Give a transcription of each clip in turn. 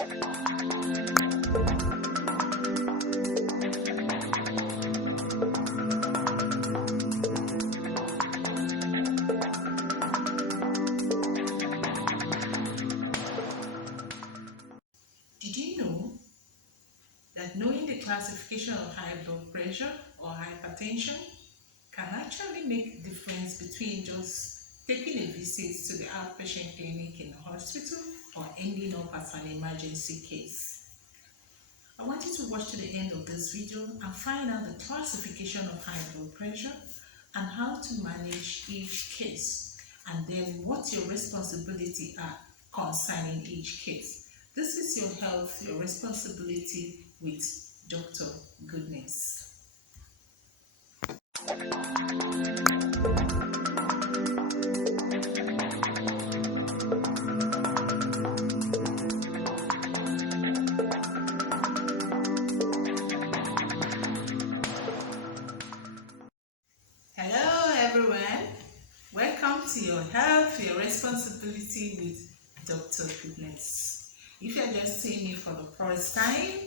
Did you know that knowing the classification of high blood pressure or hypertension can actually make a difference between just taking a visit to the outpatient clinic in a hospital or ending up as an emergency case? I want you to watch to the end of this video and find out the classification of high blood pressure and how to manage each case, and then what your responsibility are concerning each case. This is your health, your responsibility with Dr. Goodness. Hello everyone, welcome to your health, your responsibility with Dr. Goodness. If you're just seeing me for the first time,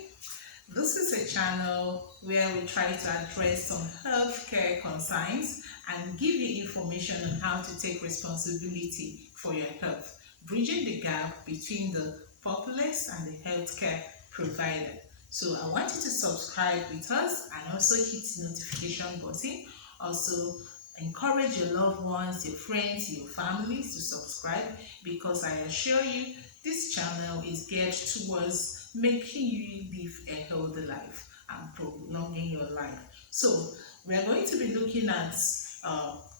this is a channel where we try to address some healthcare concerns and give you information on how to take responsibility for your health, bridging the gap between the populace and the healthcare provider. So I want you to subscribe with us and also hit the notification button. Also, encourage your loved ones, your friends, your families to subscribe, because I assure you this channel is geared towards making you live a healthy life and prolonging your life. So we are going to be looking at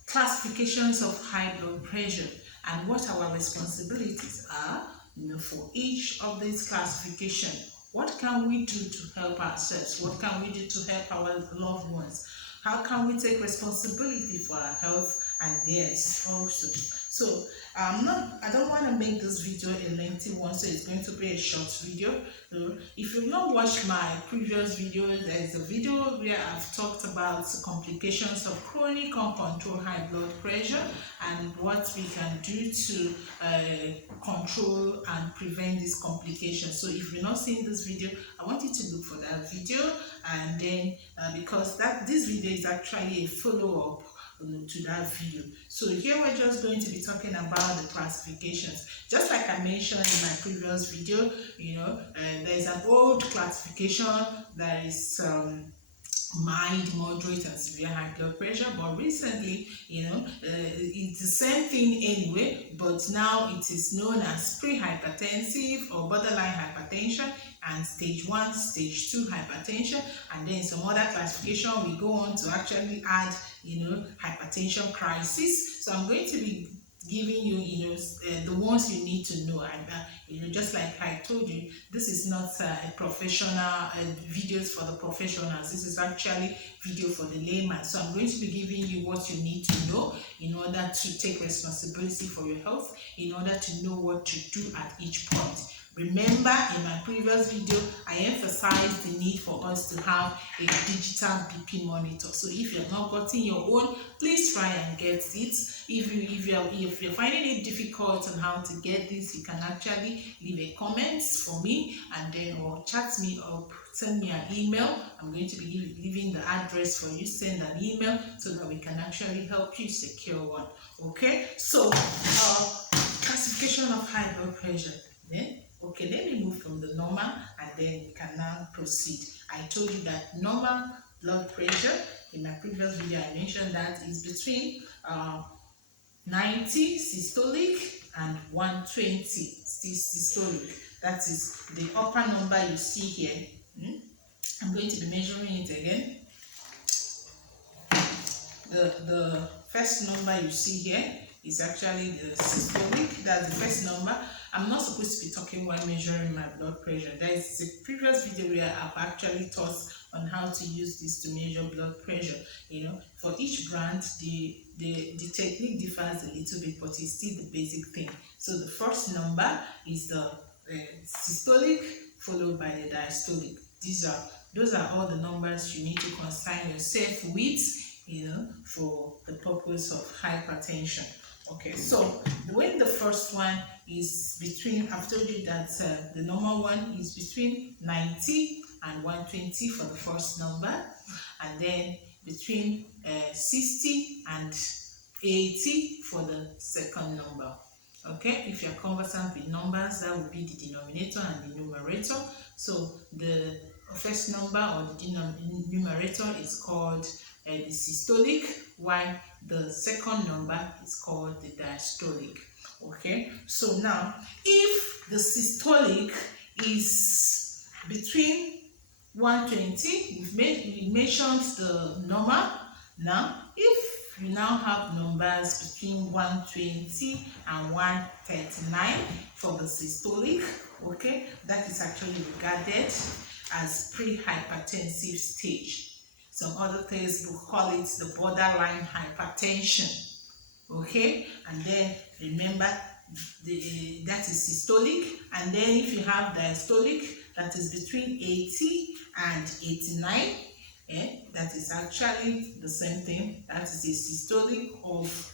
classifications of high blood pressure and what our responsibilities are, for each of these classifications. What can we do to help ourselves? What can we do to help our loved ones? How can we take responsibility for our health and theirs also? So I don't want to make this video a lengthy one, so it's going to be a short video. If you've not watched my previous video, there's a video where I've talked about complications of chronic uncontrolled high blood pressure and what we can do to control and prevent these complications. So if you're not seeing this video, I want you to look for that video, and then because this video is actually a follow-up to that video. So here we're just going to be talking about the classifications. Just like I mentioned in my previous video, there's an old classification that is mild, moderate, and severe high blood pressure, but recently, it's the same thing anyway, but now it is known as pre-hypertensive or borderline hypertension and stage 1, stage 2 hypertension, and then some other classification we go on to actually add, hypertension crisis. So I'm going to be giving you, the ones you need to know. And just like I told you, this is not a professional videos for the professionals. This is actually video for the layman. So I'm going to be giving you what you need to know in order to take responsibility for your health, in order to know what to do at each point. Remember, in my previous video, I emphasized the need for us to have a digital BP monitor. So if you've not gotten your own, please try and get it. If you're finding it difficult on how to get this, you can actually leave a comment for me, and then or chat me or send me an email. I'm going to be leaving the address for you. Send an email so that we can actually help you secure one. Okay, so classification of high blood pressure. Then okay, let me move from the normal and then we can now proceed. I told you that normal blood pressure, in my previous video I mentioned that is between 90 systolic and 120 systolic. That is the upper number you see here. I'm going to be measuring it again. The first number you see here is actually the systolic. That's the first number. I'm not supposed to be talking while measuring my blood pressure. There is a previous video where I've actually taught on how to use this to measure blood pressure. For each brand, the technique differs a little bit, but it's still the basic thing. So the first number is the systolic, followed by the diastolic. Those are all the numbers you need to concern yourself with, for the purpose of hypertension. Okay, so when the first one is between, I've told you that the normal one is between 90 and 120 for the first number, and then between 60 and 80 for the second number. Okay, if you're conversant with numbers, that would be the denominator and the numerator. So the first number or the numerator is called the systolic, while the second number is called the diastolic. Okay, so now if the systolic is between 120, we mentioned the normal. Now if you now have numbers between 120 and 139 for the systolic, okay, that is actually regarded as pre-hypertensive stage. Some other textbooks call it the borderline hypertension. Okay, and then remember that is systolic, and then if you have diastolic, that is between 80 and 89, that is actually the same thing. That is a systolic of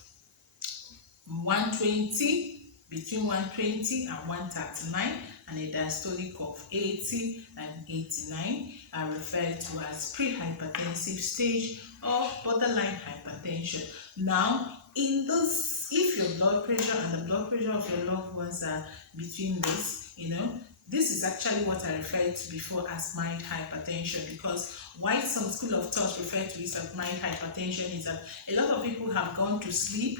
120, between 120 and 139, and a diastolic of 80 and 89 are referred to as pre-hypertensive stage or borderline hypertension. Now, in this, if your blood pressure and the blood pressure of your loved ones are between this, this is actually what I referred to before as mild hypertension, because why some school of thought refer to it as mild hypertension is that a lot of people have gone to sleep,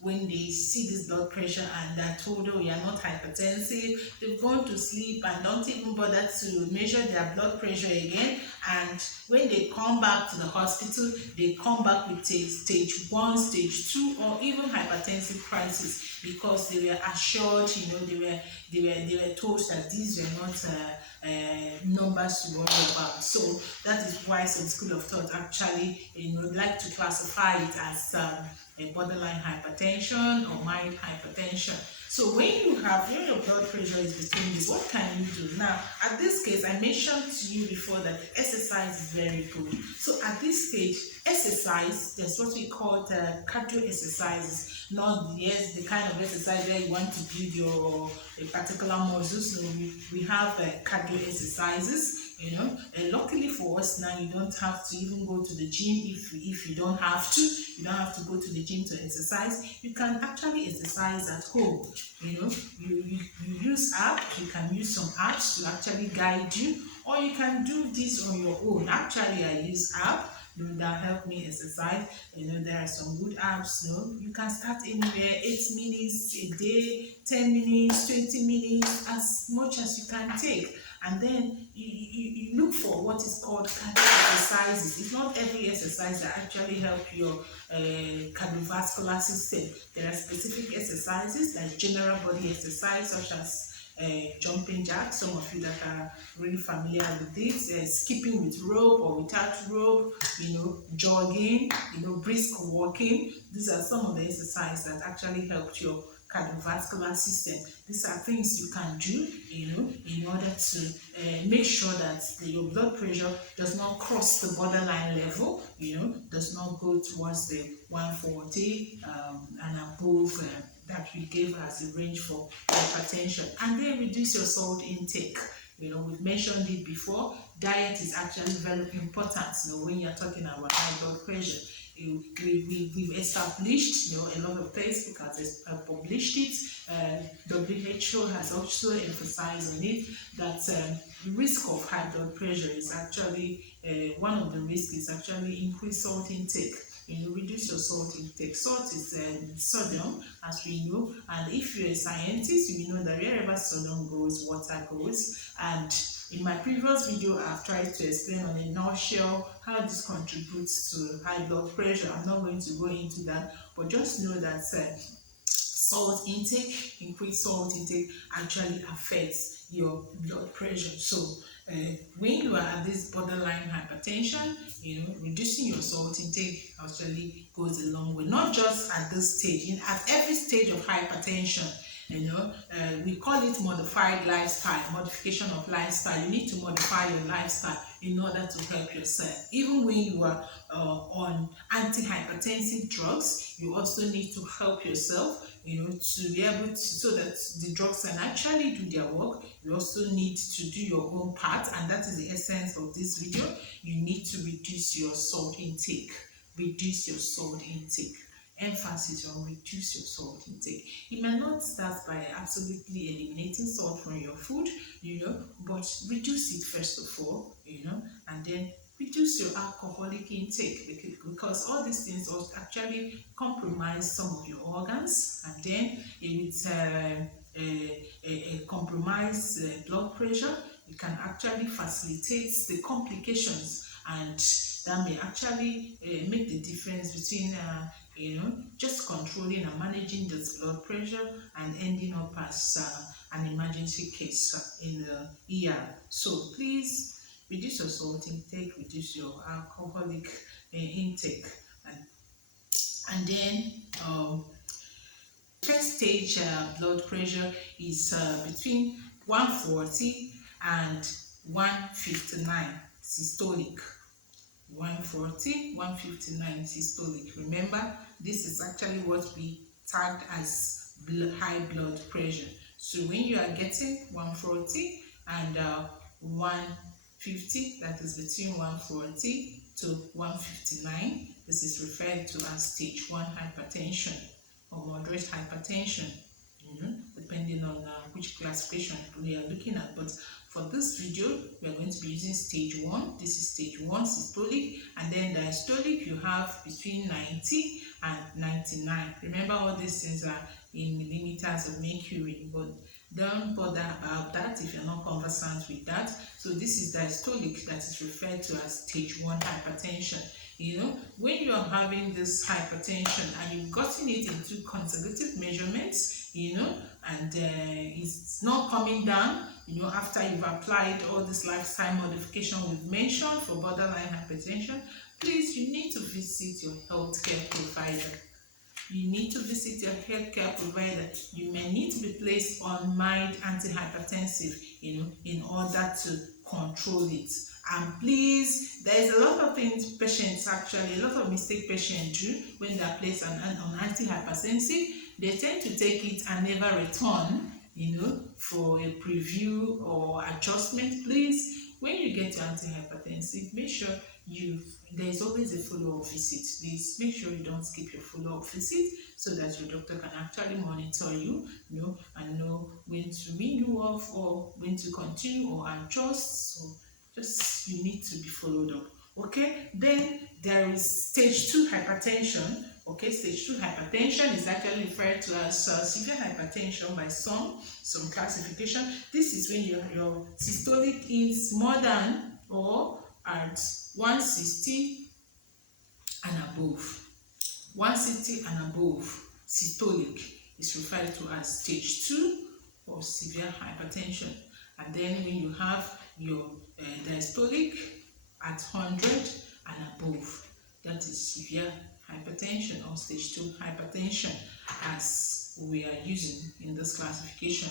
when they see this blood pressure and they're told, oh, you're not hypertensive. They've gone to sleep and don't even bother to measure their blood pressure again. And when they come back to the hospital, they come back with stage 1, stage 2, or even hypertensive crisis, because they were assured, they were told that these were not numbers to worry about. So that is why some school of thought actually like to classify it as a borderline hypertension or mild hypertension. So when your blood pressure is between this, what can you do? Now, at this case, I mentioned to you before that exercise is very good. So at this stage, exercise, there's what we call the cardio exercises. Not the kind of exercise where you want to build your particular muscles. No, we have cardio exercises. And luckily for us now, you don't have to even go to the gym if you don't have to. You don't have to go to the gym to exercise. You can actually exercise at home. You use apps. You can use some apps to actually guide you, or you can do this on your own. Actually, I use app that help me exercise. There are some good apps. You can start anywhere, 8 minutes a day, 10 minutes, 20 minutes, as much as you can take. And then you look for what is called cardio exercises. It's not every exercise that actually help your cardiovascular system. There are specific exercises like general body exercise, such as jumping jacks. Some of you that are really familiar with this, skipping with rope or without rope, jogging, brisk walking. These are some of the exercises that actually help your cardiovascular system. These are things you can do, in order to make sure that your blood pressure does not cross the borderline level, does not go towards the 140 and above that we gave as a range for hypertension. And then reduce your salt intake. We've mentioned it before. Diet is actually very important, when you're talking about high blood pressure. We've established, a lot of textbooks have published it. WHO has also emphasized on it that the risk of high blood pressure is actually, one of the risks is actually increased salt intake. Reduce your salt intake. Salt is sodium, as we know, and if you're a scientist, you know that wherever sodium goes, water goes. And in my previous video, I've tried to explain on a nutshell how this contributes to high blood pressure. I'm not going to go into that, but just know that salt intake, increased salt intake, actually affects your blood pressure. So when you are at this borderline hypertension, reducing your salt intake actually goes a long way. Not just at this stage, at every stage of hypertension, We call it modified lifestyle, modification of lifestyle. You need to modify your lifestyle in order to help yourself. Even when you are on antihypertensive drugs, you also need to help yourself, to be able to, so that the drugs can actually do their work. You also need to do your own part, and that is the essence of this video. You need to reduce your salt intake. Reduce your salt intake. Emphasis on reduce your salt intake. You may not start by absolutely eliminating salt from your food, but reduce it first of all, and then reduce your alcoholic intake, because all these things will actually compromise some of your organs, and then it will compromise blood pressure. It can actually facilitate the complications, and that may actually make the difference between just controlling and managing this blood pressure and ending up as an emergency case in the ER. So please reduce your salt intake, reduce your alcoholic intake, and then first stage blood pressure is between 140 and 159 systolic. 140, 159 systolic. Remember, this is actually what we tagged as high blood pressure. So when you are getting 140 and 150, that is between 140 to 159, this is referred to as stage 1 hypertension or moderate hypertension, depending on which classification we are looking at. But for this video, we are going to be using stage 1. This is stage 1 systolic, and then diastolic you have between 90 and 99. Remember, all these things are in millimeters of mercury, but don't bother about that if you're not conversant with that. So this is diastolic, that is referred to as stage 1 hypertension. When you are having this hypertension and you've gotten it in 2 consecutive measurements, and it's not coming down, after you've applied all this lifestyle modification we've mentioned for borderline hypertension, please, you need to visit your healthcare provider. You need to visit your healthcare provider. You may need to be placed on mild antihypertensive, in order to control it. And please, there is a lot of things patients, actually, a lot of mistake patients do when they are placed on antihypertensive. They tend to take it and never return, for a preview or adjustment. Please, when you get to antihypertensive, make sure there is always a follow-up visit. Please make sure you don't skip your follow-up visit, so that your doctor can actually monitor you, and know when to wean you off or when to continue or adjust. So just you need to be followed up. Okay, then there is stage 2 hypertension. Okay, stage 2 hypertension is actually referred to as severe hypertension by some classification. This is when your systolic is more than or at 160 and above. 160 and above systolic is referred to as stage 2 or severe hypertension. And then when you have your diastolic at 100 and above, that is severe hypertension or stage 2 hypertension, as we are using in this classification.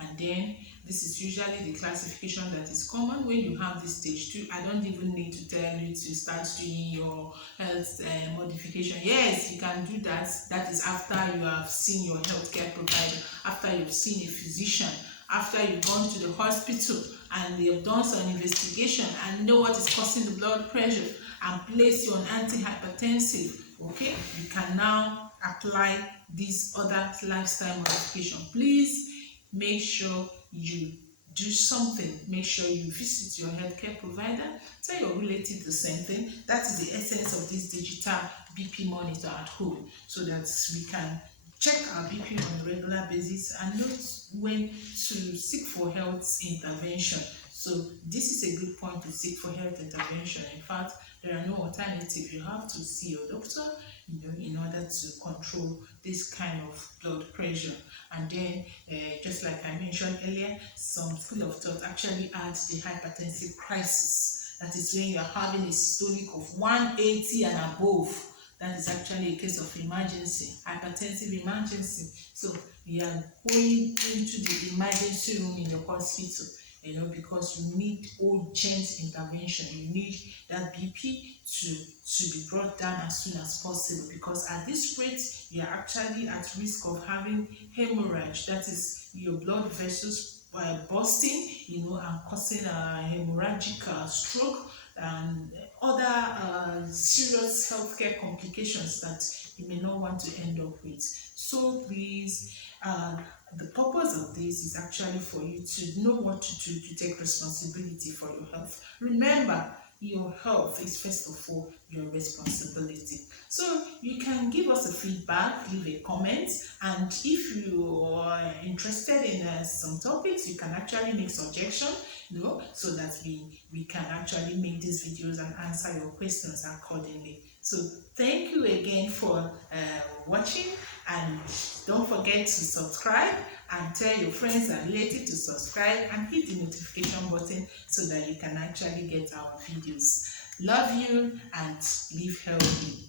And then this is usually the classification that is common when you have this stage 2. I don't even need to tell you to start doing your health modification. Yes, you can do that. That is after you have seen your healthcare provider, after you've seen a physician, after you've gone to the hospital and they have done some investigation and know what is causing the blood pressure and place you on antihypertensive. Okay, you can now apply this other lifestyle modification. Please make sure you do something. Make sure you visit your healthcare provider. Tell your relative the same thing. That is the essence of this digital BP monitor at home, so that we can check our BP on a regular basis and know when to seek for health intervention. So this is a good point to seek for health intervention. In fact, there are no alternatives. You have to see your doctor, in order to control this kind of blood pressure. And then, just like I mentioned earlier, some school of thought actually adds the hypertensive crisis. That is when you are having a systolic of 180 and above. That is actually a case of emergency, hypertensive emergency. So you are going into the emergency room in your hospital, because you need urgent intervention. You need that BP to be brought down as soon as possible, because at this rate you are actually at risk of having hemorrhage, that is your blood vessels bursting, and causing a hemorrhagic stroke and other serious healthcare complications that you may not want to end up with. So please, the purpose of this is actually for you to know what to do to take responsibility for your health. Remember, your health is first of all your responsibility. So you can give us a feedback, leave a comment, and if you are interested in some topics, you can actually make suggestions, so that we can actually make these videos and answer your questions accordingly. So thank you again for watching, and don't forget to subscribe and tell your friends and relatives to subscribe and hit the notification button so that you can actually get our videos. Love you and live healthy.